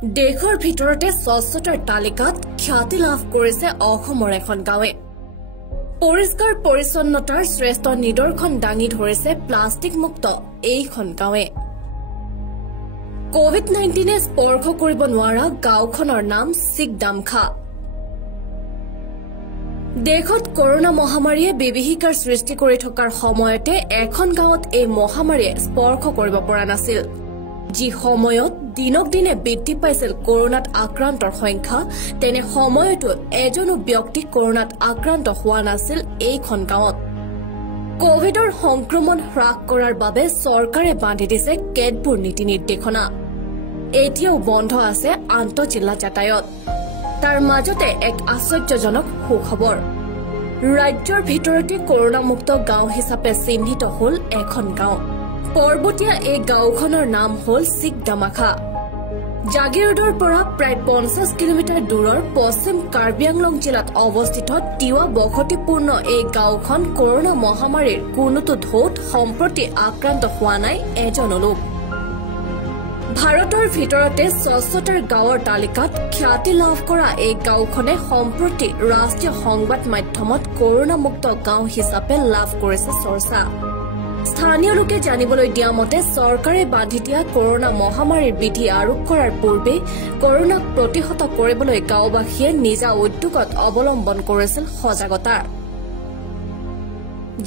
দেশৰ ভিতৰতে স্বচ্ছতাৰ তালিকাত খ্যাতি লাভ কৰিছে অসমৰ এখন গাঁৱে। পৰিষ্কাৰ পৰিচ্ছন্নতাৰ শ্ৰেষ্ঠ নিদৰ্শন দাঙি ধৰিছে প্লাষ্টিক মুক্ত এইখন গাঁৱে। কোভিড-19 স্পৰ্শ কৰিব নোৱাৰা গাঁওখনৰ নাম চিকদামখা। দেশত কৰোনা মহামাৰীয়ে বিভীষিকাৰ সৃষ্টি কৰি থকাৰ সময়তে এখন গাঁৱত এই মহামাৰীয়ে স্পৰ্শ কৰিব পৰা নাছিল। যি সময়ত দিনক দিনে বৃদ্ধি পাইছিল কৰোনাত আক্ৰান্তৰ সংখ্যা, তেনে সময়তো এজনো ব্যক্তি কৰোনাত আক্ৰান্ত হোৱা নাছিল এইখন গাঁৱত। কোভিডৰ সংক্ৰমণ হ্ৰাস কৰাৰ বাবে চৰকাৰে বান্ধি দিছে কেতবোৰ নীতি নিৰ্দেশনা। এতিয়াও বন্ধ আছে আন্তঃজিলা যাতায়াত। তাৰ মাজতে এক আশ্চৰ্যজনক সুখবৰ। ৰাজ্যৰ ভিতৰতে কৰোনামুক্ত গাঁও হিচাপে চিহ্নিত হল এখন গাঁও। পৰ্বতীয়া এই গাঁওখনৰ নাম হল চিকদামখা। জাগিৰোডৰ পৰা প্ৰায় 50 কিলোমিটাৰ দূৰৰ পশ্চিম কাৰ্বি আংলং জিলাত অৱস্থিত তিৱা বসতিপূৰ্ণ এই গাঁওখন কৰোনা মহামাৰীৰ কোনোটো ঢৌত সম্প্ৰতি আক্ৰান্ত হোৱা নাই এজনো লোক। ভাৰতৰ ভিতৰতে স্বচ্ছতাৰ গাঁৱৰ তালিকাত খ্যাতি লাভ কৰা এই গাঁওখনে সম্প্ৰতি ৰাষ্ট্ৰীয় সংবাদ মাধ্যমত কৰোনামুক্ত গাঁও হিচাপে লাভ কৰিছে চৰ্চা। স্থানীয় লোকে জানিবলৈ দিয়া মতে চৰকাৰে বান্ধি দিয়া কৰোনা মহামাৰীৰ বিধি আৰোপ কৰাৰ পূৰ্বে কৰোনাক প্ৰতিহত কৰিবলৈ গাঁওবাসীয়ে নিজা উদ্যোগত অৱলম্বন কৰিছিল সজাগতা।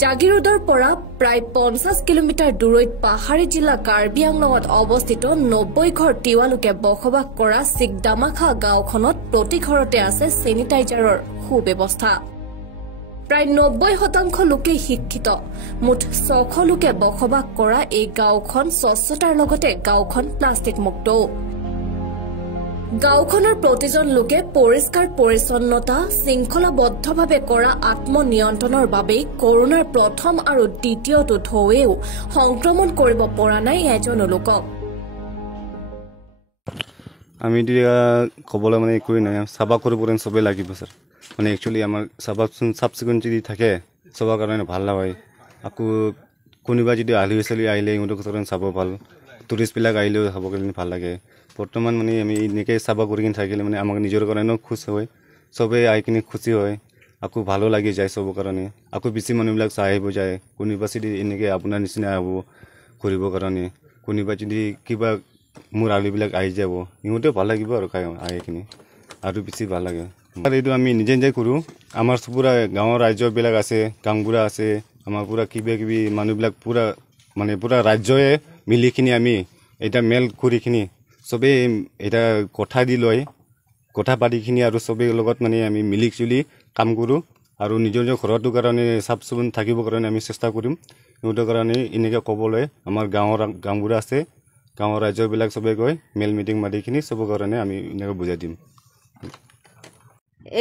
জাগিৰোডৰ পৰা প্ৰায় 50 কিলোমিটাৰ দূৰৈত পাহাৰী জিলা কাৰ্বি আংলঙত অৱস্থিত 90 ঘৰ তিৱা লোকে বসবাস কৰা চিকদামখা গাঁওখনত প্ৰতি ঘৰতে আছে চেনিটাইজাৰৰ সুব্যৱস্থা। প্ৰায় 90% লোকে শিক্ষিত। মুঠ 600 লোকে বসবাস কৰা এই গাঁওখন স্বচ্ছতাৰ লগতে গাঁওখন প্লাষ্টিক মুক্ত। গাঁওখনৰ প্ৰতিজন লোকে পৰিষ্কাৰ পৰিচ্ছন্নতা শৃংখলাবদ্ধভাৱে কৰা আত্মনিয়ন্ত্ৰণৰ বাবেই কৰোনাৰ প্ৰথম আৰু দ্বিতীয়টো ঢৌৱেও সংক্ৰমণ কৰিব পৰা নাই এজনো লোকক। আমি এতিয়া ক'বলৈ মানে একোৱেই নাই, চাফা কৰিব চবেই লাগিব ছাৰ। মানে একচুৱেলি আমাৰ চাফ চিকুণ যদি থাকে চবৰ কাৰণে ভাল হয়। আকৌ কোনোবা যদি আলহী চালহী আহিলে ইহঁতৰ কাৰণে চাব ভাল, টুৰিষ্টবিলাক আহিলেও চাব কাৰণে ভাল লাগে। বৰ্তমান মানে আমি এনেকৈ চাফা কৰি কিনে থাকিলে মানে আমাক নিজৰ কাৰণেও খুচি হয়, চবেই আহি কিনে খুচি হয়, আকৌ ভালো লাগি যায় চবৰ কাৰণে। আকৌ বেছি মানুহবিলাক চাই আহিব যায়, কোনোবা যদি এনেকৈ আপোনাৰ নিচিনা আহিব ঘূৰিবৰ কাৰণে, কোনোবা যদি কিবা মোৰ আলহীবিলাক আহি যাব সিহঁতেও ভাল লাগিব আৰু খাই আহি কিনে আৰু বেছি ভাল লাগে। এইটো আমি নিজে নিজে কৰোঁ। আমাৰ পুৰা গাঁৱৰ ৰাজ্যবিলাক আছে, গাঁওবুঢ়া আছে, আমাৰ পুৰা কিবা কিবি মানুহবিলাক পুৰা ৰাজ্যই মিলিখিনি আমি এটা মেল কৰিখিনি চবেই এটা কথা দি লয়, কথা পাতিখিনি আৰু চবেই লগত মানে আমি মিলি জুলি কাম কৰোঁ। আৰু নিজৰ নিজৰ ঘৰটোৰ কাৰণে চাফ চিকুণ থাকিবৰ কাৰণে আমি চেষ্টা কৰিম। সিহঁতৰ কাৰণে এনেকৈ ক'বলৈ আমাৰ গাঁওবুঢ়া আছে, গাঁৱৰ ৰাজ্যবিলাক চবেই কয় মেল মিটিং মাতিখিনি চবৰ কাৰণে আমি এনেকৈ বুজাই দিম।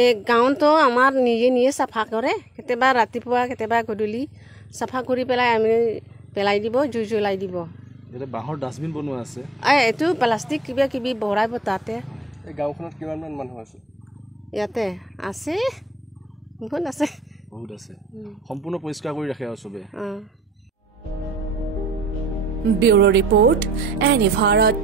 এই গাঁৱতো আমাৰ নিজে নিজে চাফা কৰে, কেতিয়াবা ৰাতিপুৱা কেতিয়াবা গধূলি চাফা কৰি পেলাই আমি পেলাই দিব, জুই জ্বলাই দিব। বাঁহৰ ডাষ্টবিন বনোৱা আছে, এইটো প্লাষ্টিক কিবা কিবি ভৰাব তাতে। এই গাঁওখনত কিমানমান মানুহ আছে? ইয়াতে আছে বহুত আছে, বহুত আছে। সম্পূৰ্ণ পৰিষ্কাৰ কৰি ৰাখে আৰু চবে। Bureau report, any Bharat.